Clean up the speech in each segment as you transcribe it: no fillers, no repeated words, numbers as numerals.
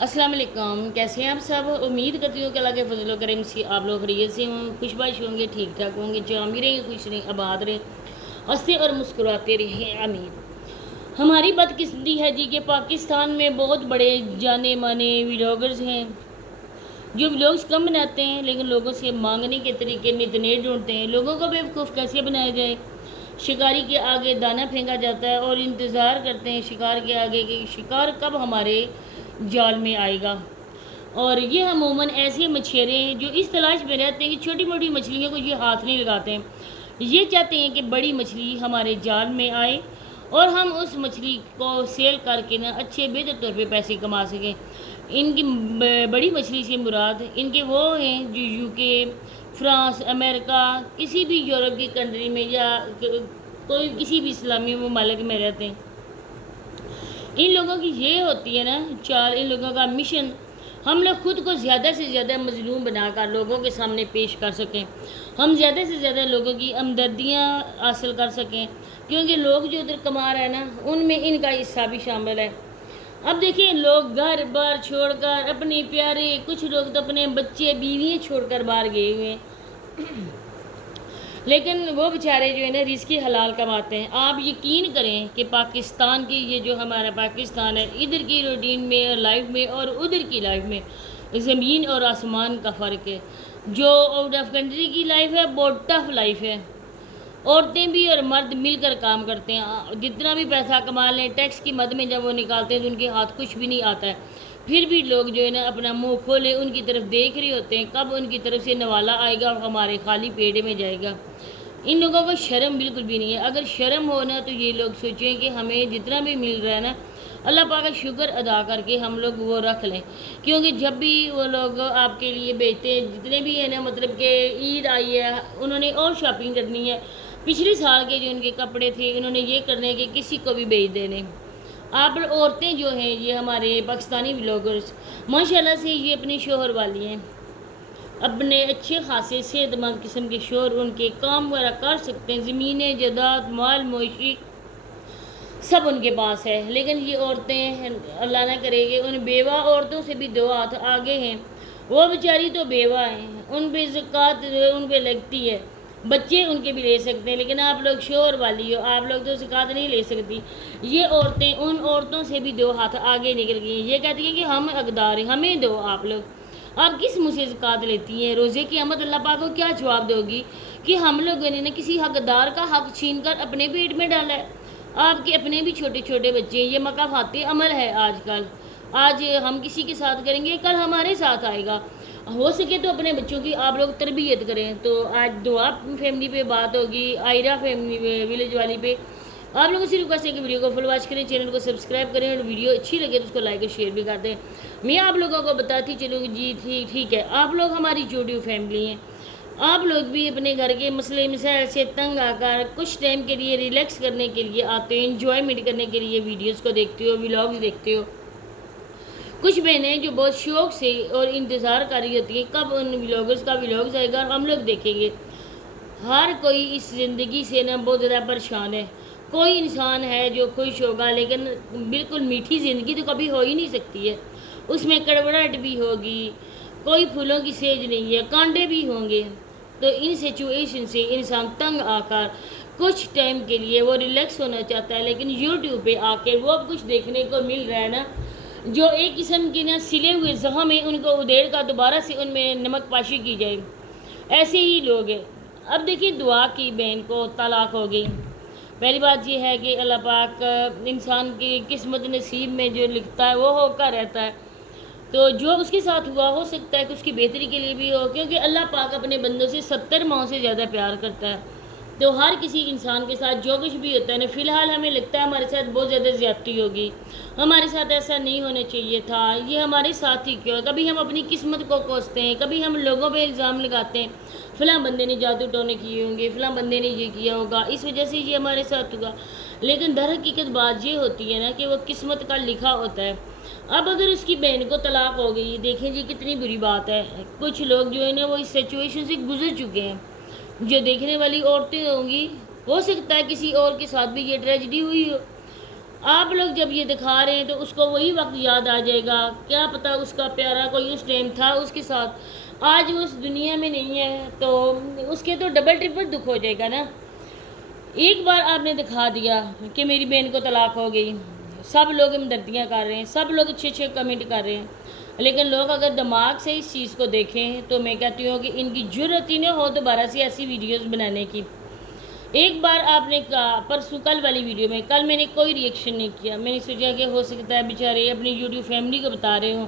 السلام علیکم، کیسے ہیں آپ سب؟ امید کرتی ہوں کہ اللہ کے فضل و کرم سے آپ لوگ خیریت سے ہوں، خوش باش ہوں گے، ٹھیک ٹھاک ہوں گے، جامی رہیں، خوش رہیں، آباد رہیں، ہنستے اور مسکراتے رہیں، آمین۔ ہماری بدقسمتی ہے جی کہ پاکستان میں بہت بڑے جانے مانے ولاگرز ہیں جو ولاگز کم بناتے ہیں لیکن لوگوں سے مانگنے کے طریقے نت نئے ڈھونڈتے ہیں۔ لوگوں کو بیوقوف کیسے بنایا جائے؟ شکاری کے آگے دانہ پھینکا جاتا ہے اور انتظار کرتے ہیں شکار کے آگے کہ شکار کب ہمارے جال میں آئے گا۔ اور یہ عموماً ایسے مچھیرے ہیں جو اس تلاش میں رہتے ہیں کہ چھوٹی موٹی مچھلیوں کو یہ ہاتھ نہیں لگاتے ہیں، یہ چاہتے ہیں کہ بڑی مچھلی ہمارے جال میں آئے اور ہم اس مچھلی کو سیل کر کے اچھے بہتر طور پہ پیسے کما سکیں۔ ان کی بڑی مچھلی سے مراد ان کے وہ ہیں جو UK، فرانس، امریکہ، کسی بھی یورپ کی کنٹری میں یا کوئی کسی بھی اسلامی ممالک میں رہتے ہیں۔ ان لوگوں کی یہ ہوتی ہے چال، ان لوگوں کا مشن، ہم لوگ خود کو زیادہ سے زیادہ مظلوم بنا کر لوگوں کے سامنے پیش کر سکیں، ہم زیادہ سے زیادہ لوگوں کی ہمدردیاں حاصل کر سکیں، کیونکہ لوگ جو ادھر کما رہے ہیں ان میں ان کا حصہ بھی شامل ہے۔ اب دیکھیں، لوگ گھر بار چھوڑ کر اپنے پیارے، کچھ لوگ تو اپنے بچے بیویاں چھوڑ کر باہر گئے ہوئے ہیں، لیکن وہ بیچارے جو ہے رزق حلال کماتے ہیں۔ آپ یقین کریں کہ پاکستان کی یہ جو ہمارا پاکستان ہے، ادھر کی روٹین میں اور لائف میں اور ادھر کی لائف میں زمین اور آسمان کا فرق ہے۔ جو آؤٹ آف کنٹری کی لائف ہے بہت ٹف لائف ہے، عورتیں بھی اور مرد مل کر کام کرتے ہیں، جتنا بھی پیسہ کما لیں ٹیکس کی مد میں جب وہ نکالتے ہیں تو ان کے ہاتھ کچھ بھی نہیں آتا ہے، پھر بھی لوگ جو ہے اپنا منہ کھولے ان کی طرف دیکھ رہے ہوتے ہیں کب ان کی طرف سے نوالا آئے گا اور ہمارے خالی پیٹ میں جائے گا۔ ان لوگوں کو شرم بالکل بھی نہیں ہے۔ اگر شرم ہو تو یہ لوگ سوچیں کہ ہمیں جتنا بھی مل رہا ہے اللہ پاک کا شکر ادا کر کے ہم لوگ وہ رکھ لیں، کیونکہ جب بھی وہ لوگ آپ کے لیے بیچتے ہیں، جتنے بھی ہیں مطلب کہ عید آئی ہے انہوں نے اور شاپنگ کرنی ہے، پچھلے سال کے جو ان کے کپڑے تھے انہوں نے یہ کرنے کہ کسی کو بھی بیچ دینے۔ آپ عورتیں جو ہیں یہ ہمارے پاکستانی ولاگرز ماشاءاللہ سے یہ اپنی شوہر والی ہیں، اپنے اچھے خاصے صحت مند قسم کے شوہر ان کے کام وغیرہ کر سکتے ہیں، زمینیں، جائیداد، مال مویشی سب ان کے پاس ہے، لیکن یہ عورتیں اللہ نہ کرے کہ ان بیوہ عورتوں سے بھی دو ہاتھ آگے ہیں، وہ بیچاری تو بیوہ ہیں، ان پہ زکوٰۃ ان پہ لگتی ہے، بچے ان کے بھی لے سکتے ہیں، لیکن آپ لوگ شوہر والی ہو، آپ لوگ تو زکوٰۃ نہیں لے سکتی۔ یہ عورتیں ان عورتوں سے بھی دو ہاتھ آگے نکل گئی ہیں، یہ کہتی ہیں کہ ہم حقدار ہیں، ہمیں دو۔ آپ کس منہ سے زکوٰۃ لیتی ہیں؟ روزے قیامت اللہ پاک کو کیا جواب دو گی کہ ہم لوگوں نے کسی حقدار کا حق چھین کر اپنے پیٹ میں ڈالا ہے؟ آپ کے اپنے بھی چھوٹے چھوٹے بچے ہیں، یہ مکافاتی عمل ہے آج کل، آج ہم کسی کے ساتھ کریں گے کل ہمارے ساتھ آئے گا، ہو سکے تو اپنے بچوں کی آپ لوگ تربیت کریں۔ تو آج دعا فیملی پہ بات ہوگی، آئرہ فیملی پہ، ولیج والی پہ۔ آپ لوگوں سے ریکویسٹ ہے کہ ویڈیو کو فل واچ کریں، چینل کو سبسکرائب کریں اور ویڈیو اچھی لگے تو اس کو لائک اور شیئر بھی کر دیں۔ میں آپ لوگوں کو بتاتی چلوں جی ٹھیک ہے، آپ لوگ ہماری یوٹیوب فیملی ہیں، آپ لوگ بھی اپنے گھر کے مسئلے مسائل سے تنگ آ کر کچھ ٹائم کے لیے ریلیکس کرنے کے لیے آتے ہو، انجوائمنٹ کرنے کے لیے ویڈیوز کو دیکھتے ہو، ولاگز دیکھتے ہو۔ کچھ بہنیں جو بہت شوق سے اور انتظار کر رہی ہوتی ہیں کب ان ولاگرز کا ولاگز آئے گا اور ہم لوگ دیکھیں گے۔ ہر کوئی اس زندگی سے بہت زیادہ پریشان ہے، کوئی انسان ہے جو خوش ہوگا، لیکن بالکل میٹھی زندگی تو کبھی ہو ہی نہیں سکتی ہے، اس میں کڑوڑاہٹ بھی ہوگی، کوئی پھولوں کی سیج نہیں ہے، کانٹے بھی ہوں گے۔ تو ان سچویشن سے انسان تنگ آ کر کچھ ٹائم کے لیے وہ ریلیکس ہونا چاہتا ہے، لیکن یوٹیوب پہ آ کے وہ کچھ دیکھنے کو مل رہا ہے جو ایک قسم کی سلے ہوئے زخم ہیں ان کو ادھیڑ کا دوبارہ سے ان میں نمک پاشی کی جائے، ایسے ہی لوگ ہیں۔ اب دیکھیے، دعا کی بہن کو طلاق ہو گئی، پہلی بات یہ ہے کہ اللہ پاک انسان کی قسمت نصیب میں جو لکھتا ہے وہ ہو کر رہتا ہے، تو جو اس کے ساتھ ہوا ہو سکتا ہے کہ اس کی بہتری کے لیے بھی ہو، کیونکہ اللہ پاک اپنے بندوں سے 70 ماؤں سے زیادہ پیار کرتا ہے، تو ہر کسی انسان کے ساتھ جو کچھ بھی ہوتا ہے فی الحال ہمیں لگتا ہے ہمارے ساتھ بہت زیادہ زیادتی ہوگی، ہمارے ساتھ ایسا نہیں ہونا چاہیے تھا، یہ ہمارے ساتھ ہی کیوں ہے؟ کبھی ہم اپنی قسمت کو کوستے ہیں، کبھی ہم لوگوں پہ الزام لگاتے ہیں، فلاں بندے نے جادو ٹونے کیے ہوں گے، فلاں بندے نے یہ کیا ہوگا، اس وجہ سے یہ ہمارے ساتھ ہوگا، لیکن در حقیقت بات یہ ہوتی ہے کہ وہ قسمت کا لکھا ہوتا ہے۔ اب اگر اس کی بہن کو طلاق ہو گئی، دیکھیں جی کتنی بری بات ہے، کچھ لوگ جو ہے وہ اس سچویشن سے گزر چکے ہیں، جو دیکھنے والی عورتیں ہوں گی ہو سکتا ہے کسی اور کے ساتھ بھی یہ ٹریجڈی ہوئی ہو، آپ لوگ جب یہ دکھا رہے ہیں تو اس کو وہی وقت یاد آ جائے گا، کیا پتہ اس کا پیارا کوئی اس ٹائم تھا اس کے ساتھ، آج وہ اس دنیا میں نہیں ہے تو اس کے تو ڈبل ٹرپل دکھ ہو جائے گا نا۔ ایک بار آپ نے دکھا دیا کہ میری بہن کو طلاق ہو گئی، سب لوگ ہمدردیاں کر رہے ہیں، سب لوگ اچھے اچھے کمنٹ کر رہے ہیں، لیکن لوگ اگر دماغ سے اس چیز کو دیکھیں تو میں کہتی ہوں کہ ان کی جرأت ہی نہ ہو دوبارہ سے ایسی ویڈیوز بنانے کی۔ ایک بار آپ نے کہا پرسوں کل والی ویڈیو میں، کل میں نے کوئی ریئیکشن نہیں کیا، میں نے سوچا کہ ہو سکتا ہے بیچارے اپنی یوٹیوب فیملی کو بتا رہے ہوں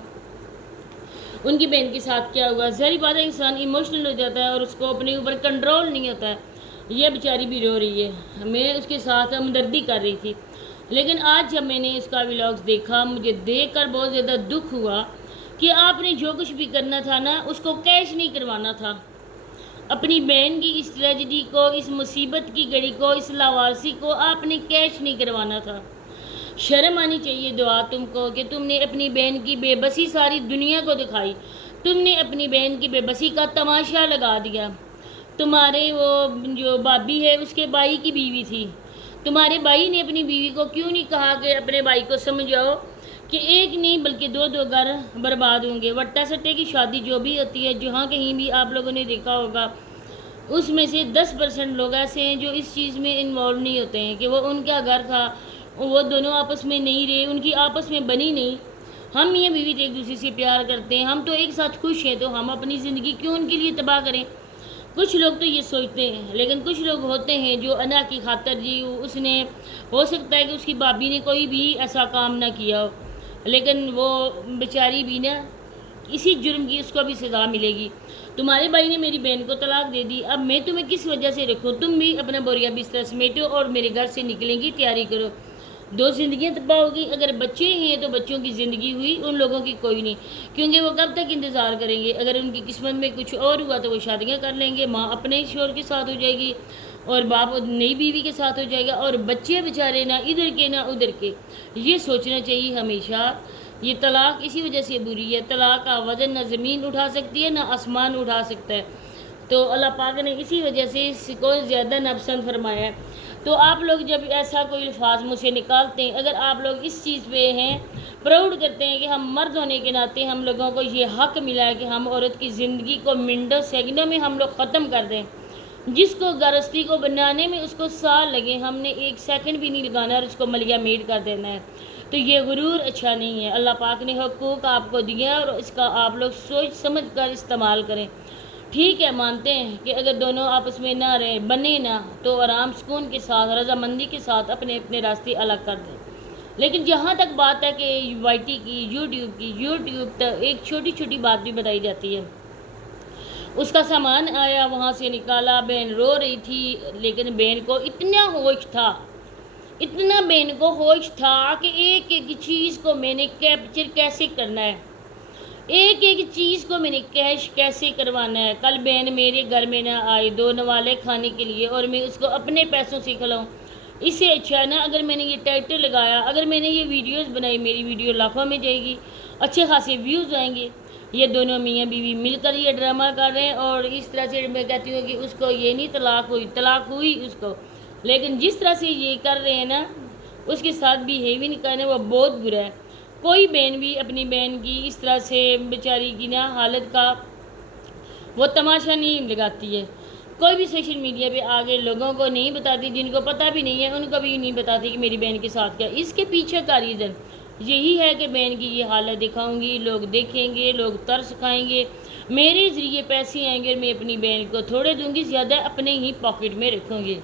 ان کی بہن کے ساتھ کیا ہوا۔ ظاہری بات ہے انسان ایموشنل ہو جاتا ہے اور اس کو اپنے اوپر کنٹرول نہیں ہوتا ہے۔ یہ بیچاری بھی رو رہی ہے، میں اس کے ساتھ ہمدردی کر رہی تھی، لیکن آج جب میں نے اس کا ولاگز دیکھا مجھے دیکھ کر بہت زیادہ دکھ ہوا کہ آپ نے جو کچھ بھی کرنا تھا نا اس کو کیش نہیں کروانا تھا، اپنی بہن کی اس ٹریجڈی کو، اس مصیبت کی گھڑی کو، اس لاوارسی کو آپ نے کیش نہیں کروانا تھا۔ شرم آنی چاہیے دعا تم کو کہ تم نے اپنی بہن کی بے بسی ساری دنیا کو دکھائی، تم نے اپنی بہن کی بے بسی کا تماشا لگا دیا۔ تمہارے وہ جو بابی ہے اس کے بھائی کی بیوی تھی، تمہارے بھائی نے اپنی بیوی کو کیوں نہیں کہا کہ اپنے بھائی کو سمجھاؤ کہ ایک نہیں بلکہ دو گھر برباد ہوں گے۔ وٹا سٹے کی شادی جو بھی ہوتی ہے جہاں کہیں بھی آپ لوگوں نے دیکھا ہوگا، اس میں سے 10% لوگ ایسے ہیں جو اس چیز میں انوالو نہیں ہوتے ہیں کہ وہ ان کا گھر تھا، وہ دونوں آپس میں نہیں رہے، ان کی آپس میں بنی نہیں۔ ہم میاں بیوی ایک دوسرے سے پیار کرتے ہیں، ہم تو ایک ساتھ خوش ہیں، تو ہم اپنی زندگی کیوں ان کے لیے تباہ کریں؟ کچھ لوگ تو یہ سوچتے ہیں، لیکن کچھ لوگ ہوتے ہیں جو انا کی خاطر جی اس نے ہو سکتا ہے کہ اس کی بابی نے کوئی بھی ایسا کام نہ کیا ہو، لیکن وہ بیچاری بھی نا اسی جرم کی اس کو بھی سزا ملے گی۔ تمہارے بھائی نے میری بہن کو طلاق دے دی، اب میں تمہیں کس وجہ سے رکھوں؟ تم بھی اپنا بوریا بستر سمیٹو اور میرے گھر سے نکلیں گی تیاری کرو، دو زندگیاں تباہ ہوگی۔ اگر بچے ہیں تو بچوں کی زندگی ہوئی، ان لوگوں کی کوئی نہیں، کیونکہ وہ کب تک انتظار کریں گے؟ اگر ان کی قسمت میں کچھ اور ہوا تو وہ شادیاں کر لیں گے، ماں اپنے شوہر کے ساتھ ہو جائے گی اور باپ نئی بیوی کے ساتھ ہو جائے گا، اور بچے بیچارے نہ ادھر کے نہ ادھر کے۔ یہ سوچنا چاہیے ہمیشہ، یہ طلاق اسی وجہ سے بری ہے۔ طلاق کا وزن نہ زمین اٹھا سکتی ہے نہ آسمان اٹھا سکتا ہے، تو اللہ پاک نے اسی وجہ سے اس کو زیادہ ناپسند فرمایا ہے۔ تو آپ لوگ جب ایسا کوئی الفاظ مجھ سے نکالتے ہیں، اگر آپ لوگ اس چیز پہ ہیں پراؤڈ کرتے ہیں کہ ہم مرد ہونے کے ناطے ہم لوگوں کو یہ حق ملا ہے کہ ہم عورت کی زندگی کو منٹوں سیکنڈوں میں ہم لوگ ختم کر دیں، جس کو گرستی کو بنانے میں اس کو سال لگے ہم نے 1 سیکنڈ بھی نہیں لگانا اور اس کو ملیا میٹ کر دینا ہے، تو یہ غرور اچھا نہیں ہے۔ اللہ پاک نے حقوق آپ کو دیا اور اس کا آپ لوگ سوچ سمجھ کر استعمال کریں۔ ٹھیک ہے، مانتے ہیں کہ اگر دونوں آپس میں نہ رہیں، بنے نہ، تو آرام سکون کے ساتھ رضامندی کے ساتھ اپنے اپنے راستے الگ کر دیں، لیکن جہاں تک بات ہے کہ وائی ٹی کی یوٹیوب تک ایک چھوٹی چھوٹی بات بھی بتائی جاتی ہے، اس کا سامان آیا وہاں سے نکالا، بہن رو رہی تھی، لیکن بہن کو اتنا ہوش تھا، اتنا بہن کو ہوش تھا کہ ایک ایک چیز کو میں نے کیپچر کیسے کرنا ہے، ایک ایک چیز کو میں نے کیش کیسے کروانا ہے۔ کل بہن میرے گھر میں نہ آئے 2 نوالے کھانے کے لیے اور میں اس کو اپنے پیسوں سے کھلاؤں، اس سے اچھا ہے نا اگر میں نے یہ ٹائٹل لگایا، اگر میں نے یہ ویڈیوز بنائی، میری ویڈیو لاکھوں میں جائے گی، اچھے خاصے ویوز آئیں گے۔ یہ دونوں میاں بیوی مل کر یہ ڈرامہ کر رہے ہیں اور اس طرح سے میں کہتی ہوں کہ اس کو یہ نہیں طلاق ہوئی اس کو، لیکن جس طرح سے یہ کر رہے ہیں نا اس کے ساتھ بیہیو نہیں کرنا، وہ بہت برا ہے۔ کوئی بہن بھی اپنی بہن کی اس طرح سے بیچاری کی نا حالت کا وہ تماشا نہیں لگاتی ہے، کوئی بھی سوشل میڈیا پہ آگے لوگوں کو نہیں بتاتی، جن کو پتہ بھی نہیں ہے ان کو بھی نہیں بتاتی کہ میری بہن کے ساتھ کیا۔ اس کے پیچھے کا ریزن یہی ہے کہ بہن کی یہ حالت دکھاؤں گی، لوگ دیکھیں گے، لوگ ترس کھائیں گے، میرے ذریعے پیسے آئیں گے اور میں اپنی بہن کو تھوڑے دوں گی، زیادہ اپنے ہی پاکٹ میں رکھوں گی۔